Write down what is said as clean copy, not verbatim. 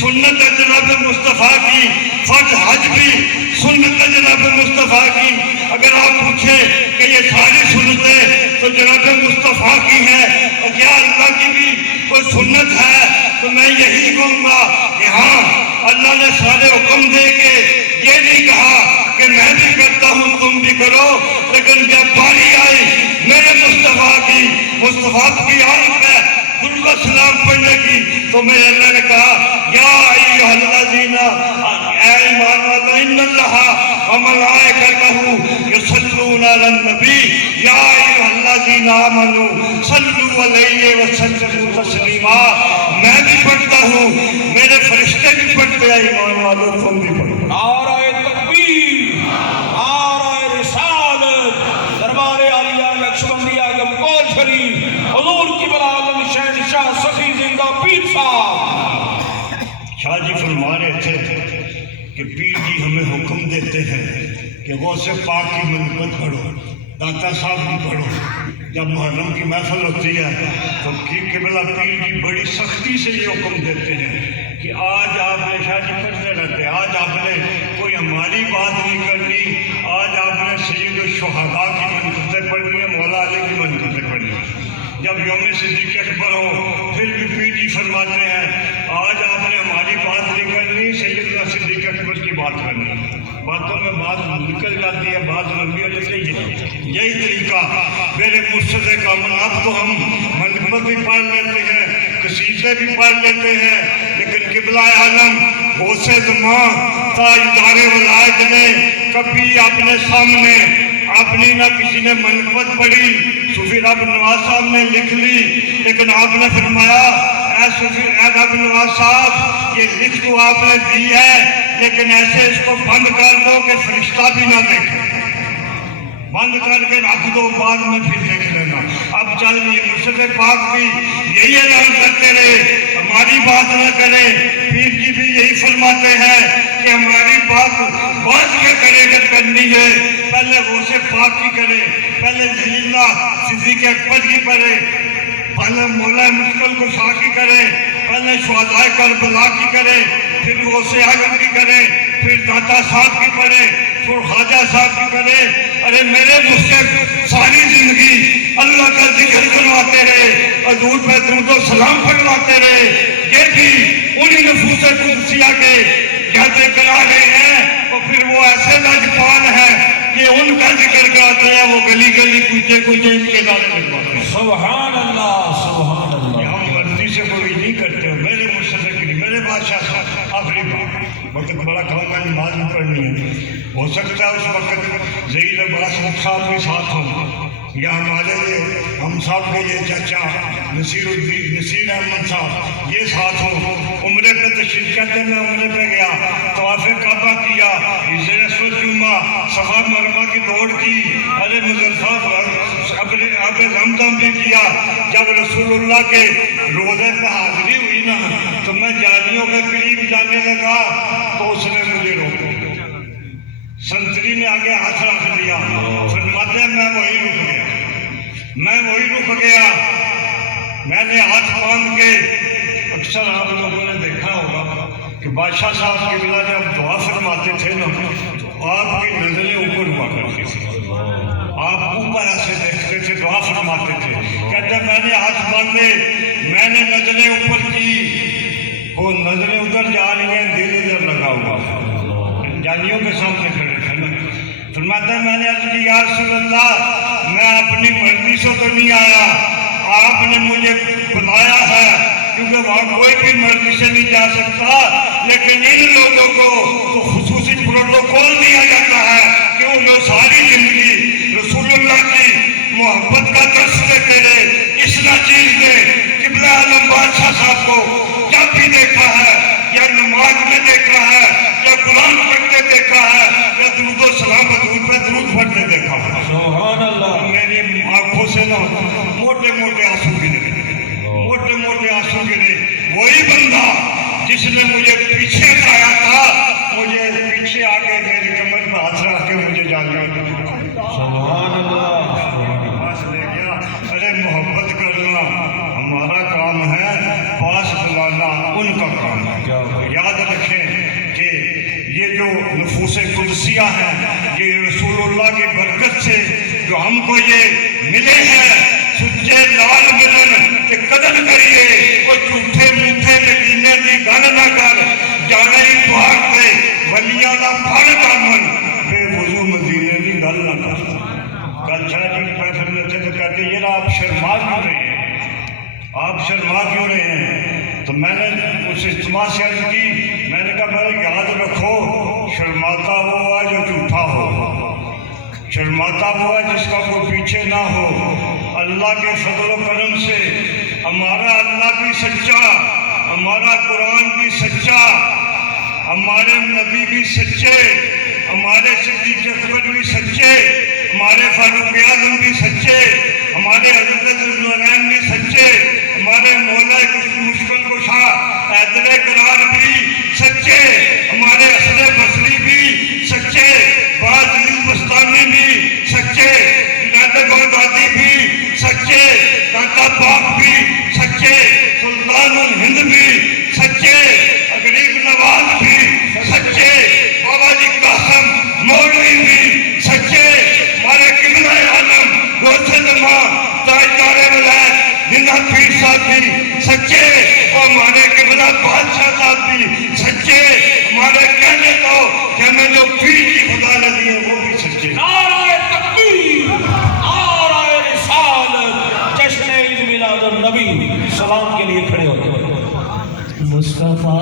سنت جناب مصطفیٰ کی، فرض حج بھی سنت جناب مصطفیٰ کی۔ اگر آپ پوچھیں کہ یہ ساری سنتیں تو جناب مصطفیٰ کی ہیں اور کیا اللہ کی بھی کوئی سنت ہے، تو میں یہی کہوں گا کہ ہاں، اللہ نے سارے حکم دے کے یہ نہیں کہا کہ میں بھی کرتا ہوں تم بھی کرو، لیکن جب باری آئی میرے مصطفیٰ کی، مصطفیٰ کی عادت ہے درود و سلام پڑھنے کی، تو میرے اللہ نے کہا یا ایھا الذین، اے ایمان والو، ان اللہ وملائکتہ یصلون علی النبی یا ایھا الذین آمنوا صلوا علیہ وسلموا تسلیما۔ میں بھی پڑھتا ہوں، میرے فرشتے بھی پڑھتے ہیں، ایمان والو تم بھی پڑھو۔ نعرہ تکبیر، نعرہ رسالت، دربار عالیہ نقشبندیہ گنگول شریف، حضور کی بلالم شہنشاہ سخی زندہ پیر صاحب۔ شاہ جی فرما رہے تھے کہ پیر جی ہمیں حکم دیتے ہیں کہ غوث پاک کی منقبت پڑھو، داتا صاحب بھی پڑھو۔ جب محرم کی محفل ہوتی ہے تو قبلہ پیر جی بڑی سختی سے یہ حکم دیتے ہیں کہ آج آپ نے، شاہ جی پڑھتے رہتے، آج آپ نے کوئی ہماری بات نہیں کرنی، آج آپ نے سید الشہداء کی منقبتیں پڑھنی ہے، مولا علی کی منقبتیں پڑھنی ہے۔ جب یوم صدیق اکبر ہو پھر بھی پیر جی فرماتے ہیں آج آپ نے ہماری بات نہیں کرنی، سیدنا صدیق اکبر کی بات کرنی ہے۔ باتوں میں بات نکل جاتی ہے، بات لمبی ہو جاتی ہے، یہی طریقہ میرے مرشد کامل۔ اب تو ہم منقبت بھی پڑھ لیتے ہیں، قصیدے بھی پڑھ لیتے ہیں، لیکن قبلہ عالم غوث زمان تاجدار ولایت نے کبھی اپنے سامنے اپنی نہ کسی نے منقبت پڑھی۔ صوفی رب نواز صاحب نے لکھ لی، لیکن آپ نے فرمایا اے صوفی رب نواز صاحب، یہ لکھ تو آپ نے دی ہے، لیکن ایسے اس کو بند کر دو کہ فرشتہ بھی نہ دیکھے، بند کر کے رکھ دو، بعد میں پھر دیکھ لینا۔ اب چل رہی مرشد پاک بھی یہی اعلان کرتے رہے ہماری بات نہ کریں، پیر جی بھی یہی فرماتے ہیں کہ ہماری بات بعد میں کرے گا، کرنی ہے پہلے غوث پاک کی کرے، پہلے سیدنا صدیق اکبر کی کرے، پہلے مولا مشکل کشا کی کرے، پہلے شہدائے کربلا کی کرے، پھر غوث اعظم کی کرے، پھر داتا صاحب کی کرے، پھر خواجہ صاحب کی کرے۔ ارے میرے مرشد ساری زندگی اللہ کا ذکر کرواتے رہے، حضور پہ درود و سلام پڑھواتے رہے، یہ بھی انہی نفوس قدسیہ کے یاد کرا رہے ہیں، اور پھر وہ ایسے لاجپال ہیں کہ ان کا ذکر کراتے ہیں، وہ گلی گلی کوچے کوچے ان کے نعرے لگواتے ہیں۔ سبحان اللہ، سبحان اللہ۔ یہ ہم غلطی سے کوئی نہیں کرتے ہو، میرے مرشد کی، میرے بادشاہ صاحب آخری بات، وقت بڑا کام ہے، نماز بھی پڑھنی ہے۔ ہو سکتا ہے اس وقت ظہیر عباس صاحب بھی ساتھ ہوں، یا ہمارے ہم صاحب کے یہ چچا نصیر احمد صاحب یہ ساتھ ہوں۔ عمرے پہ تشریف کرتے، میں عمرے پہ گیا، طواف کعبہ کیا، زیر اسود چوما، صفا مرمہ کی دوڑ کی، ارے مزدلفہ اب زمزم بھی کیا۔ جب رسول اللہ کے روزے پہ حاضری ہوئی نا تو میں جالیوں کے قریب جانے لگا تو اس نے مجھے روکا، سنتری نے آگے ہاتھ رکھ دیا، فرماتے میں وہی رک گیا، میں نے ہاتھ باندھ کے، اکثر آپ لوگوں نے دیکھا ہوگا کہ بادشاہ صاحب کی بلا جب دعا فرماتے تھے نا تو آپ کی نظریں اوپر ہوا کرتی تھی، آپ اوپر ایسے دیکھتے تھے، دعا فرماتے تھے۔ کہتے میں نے ہاتھ باندھے، میں نے نظریں اوپر کی، وہ نظریں ادھر جا رہی ہیں، دل ادھر لگا ہوا، جانیوں کے سامنے کھڑے تھے نا۔ فرماتا ہے میں نے عرض کی یا رسول اللہ، میں اپنی مرضی سے تو نہیں آیا، آپ نے مجھے بلایا ہے، کیونکہ وہاں کوئی بھی مرضی سے نہیں جا سکتا، لیکن ان لوگوں کو تو خصوصی پروٹوکول دیا جاتا ہے کہ وہ لوگ ساری زندگی رسول اللہ کی محبت کا درس دیتے رہے۔ اس چیز نے قبلہ عالم بادشاہ صاحب کو جب بھی دیکھا ہے، یا نماز میں دیکھا ہے، یا قرآن پڑھتے دیکھا ہے، یا درود و سلام حضور پہ درود پڑھتے دیکھا ہے۔ سبحان اللہ۔ میری آنکھوں سے نا موٹے موٹے آنسو گرے، موٹے موٹے آنسو گرے۔ وہی بندہ جس نے مجھے پیچھے لایا تھا، مجھے پیچھے آ کے میری کمر پہ ہاتھ رکھ کے مجھے جانے سبحان اللہ، پاس لے گیا۔ ارے محبت کرنا ہمارا کام ہے، پاس بلانا ان کا کام ہے۔ خصوصیہ ہیں یہ رسول کی برکت سے جو ہم کو یہ ملے ہیں سچے لال ملن تے قدر کریے وہ جھوٹے موٹھے یقینے دی گل نہ کر جانے ہی پہاڑ پہ ولیاں دا پھڑ دامن بے وضو مدینے دی گل نہ کر کل شاہ جی پیسے لیتے تو کہتے یہ آپ شرما کیوں رہے ہیں آپ شرما کیوں رہے ہیں تو میں نے اس اجتماع سے عرض کی میں نے کہا میں یاد رکھو شرماتا ہوا جو جھوٹا ہو شرماتا ہوا جس کا کوئی پیچھے نہ ہو اللہ کے فضل و کرم سے ہمارا اللہ بھی سچا ہمارا قرآن بھی سچا ہمارے نبی بھی سچے ہمارے صدیق اکبر بھی سچے ہمارے فاروق اعظم بھی سچے ہمارے حضرت ذوالنورین بھی سچے ہمارے مولا مشکل کشا حیدر قرار بھی سچے ہمارے حسن بصری بھی سچے باز بستانی بھی سچے جنید بغدادی بھی سچے داتا پاک بھی سچے سلطان الہند بھی سچے غریب نواز بھی سچے بابا جی قاسم مولوی بھی سچے ہمارے قبلہ عالم غوث زمان تاجدار ولایت زندہ پیر صاحب بھی سچے اور ہمارے قبلہ بادشاہ صاحب بھی سچے ہمارے کہنے تو کہ ہمیں جو پیر کی خدا نے دی ہے وہ بھی سچے نعرہ تکبیر نعرہ رسالت جشن عید میلاد النبی سلام کے لیے کھڑے ہوتے ہیں مصطفیٰ